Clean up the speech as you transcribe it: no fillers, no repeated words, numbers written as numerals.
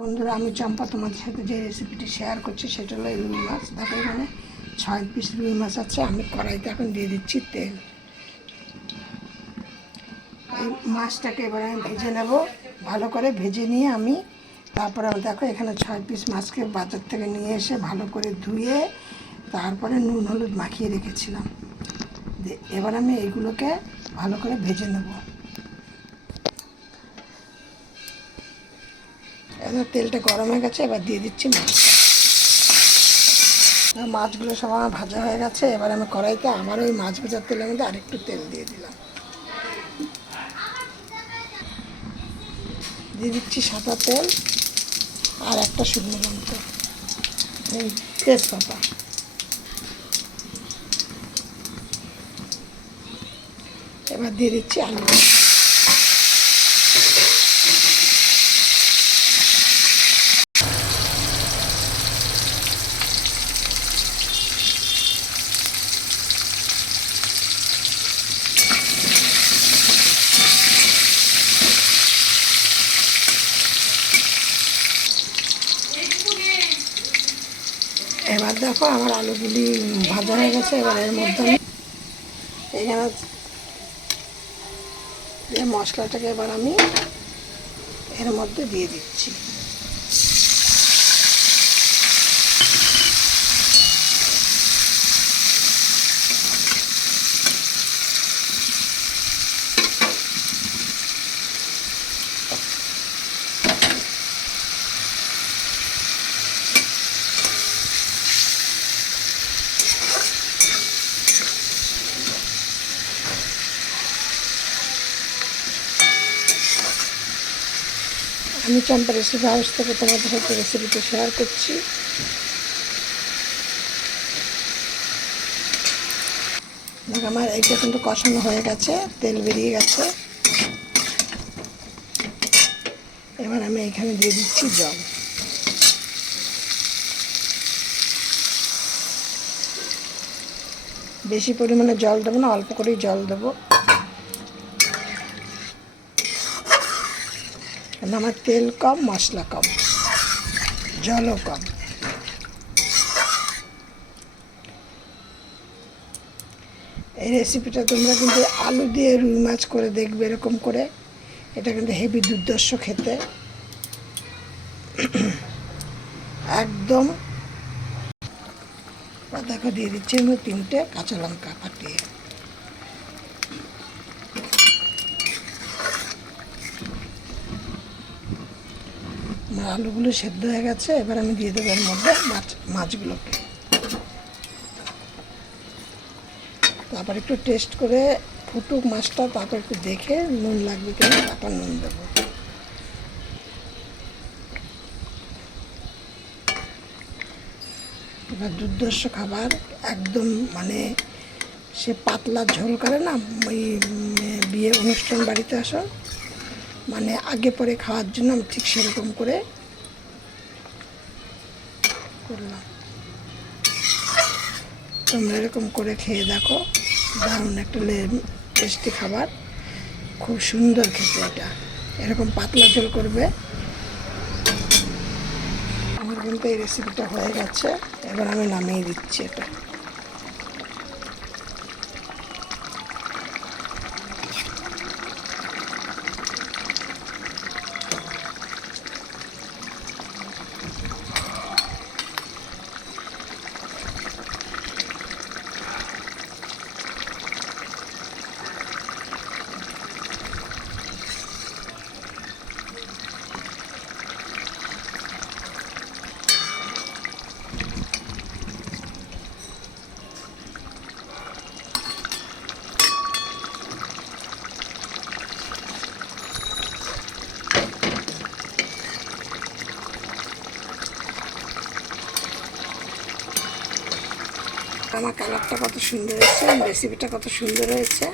বন্ধুরা, আমি চম্পা তোমাদের সাথে যে রেসিপিটি শেয়ার করছি সেটা হলো রুই মাছ। দেখো এখানে 6 পিস রুই মাছ আছে। আমি কড়াইতে এখন দিয়ে দিচ্ছি তেল। এই মাছটাকে এবার আমি ভেজে নেব, ভালো করে ভেজে নিয়ে আমি তারপরে দেখো এখানে 6 পিস মাছকে বাজার থেকে নিয়ে এসে ভালো করে ধুয়ে তারপরে নুন হলুদ মাখিয়ে রেখেছিলাম। এবার আমি এইগুলোকে ভালো করে ভেজে নেব। এবার তেলটা গরম হয়ে গেছে, এবার দিয়ে দিচ্ছি মাছটা। মাছগুলো সব আমার ভাজা হয়ে গেছে। এবার আমি কড়াইতে আমার ওই মাছ ভাজার তেলের মধ্যে আরেকটু তেল দিয়ে দিলাম। দিয়ে দিচ্ছি সাদা তেল আর একটা শুকনো লঙ্কা, এই তেজপাতা। এবার দিয়ে দিচ্ছি আলু। এবার দেখো আমার আলুগুলি ভাজা হয়ে গেছে। এবার এর মধ্যে আমি এখানে এই মশলাটাকে এবার আমি এর মধ্যে দিয়ে দিচ্ছি। আমি চম্পা রেসিপি হাউস থেকে তোমাদের সাথে রেসিপিটা শেয়ার করছি। আমার এইটা কিন্তু কষানো হয়ে গেছে, তেল বেরিয়ে গেছে। এবার আমি এখানে দিয়ে দিচ্ছি জল। বেশি পরিমাণে জল দেবো না, অল্প করেই জল দেবো, কারণ আমার তেল কম, মশলা কম, জলও কম। এই রেসিপিটা তোমরা কিন্তু আলু দিয়ে রুই মাছ করে দেখবে এরকম করে। এটা কিন্তু হেভি দুর্ধর্ষ খেতে, একদম। দেখো দিয়ে দিচ্ছি আমি 3টে কাঁচা লঙ্কা ফাটিয়ে। আমার আলুগুলো সেদ্ধ হয়ে গেছে। এবার আমি দিয়ে দেবো এর মধ্যে মাছগুলোকে। তারপর একটু টেস্ট করে ফুটুক মাছটা, তারপর একটু দেখে নুন লাগবে কিনা তারপর নুন দেবো। এবার দুর্ধর্ষ খাবার একদম, মানে সে পাতলা ঝোল করে না, ওই বিয়ে অনুষ্ঠান বাড়িতে আসো, মানে আগে পরে খাওয়ার জন্য আমি ঠিক সেরকম করে করলাম। তোমরা এরকম করে খেয়ে দেখো, দারুণ একটা টেস্টি খাবার, খুব সুন্দর খেতে। এটা এরকম পাতলা ঝোল করবে। আমার কিন্তু এই রেসিপিটা হয়ে গেছে। এবার আমি নামিয়ে দিচ্ছি এটা। আমার কালারটা কত সুন্দর হয়েছে, রেসিপিটা কত সুন্দর হয়েছে।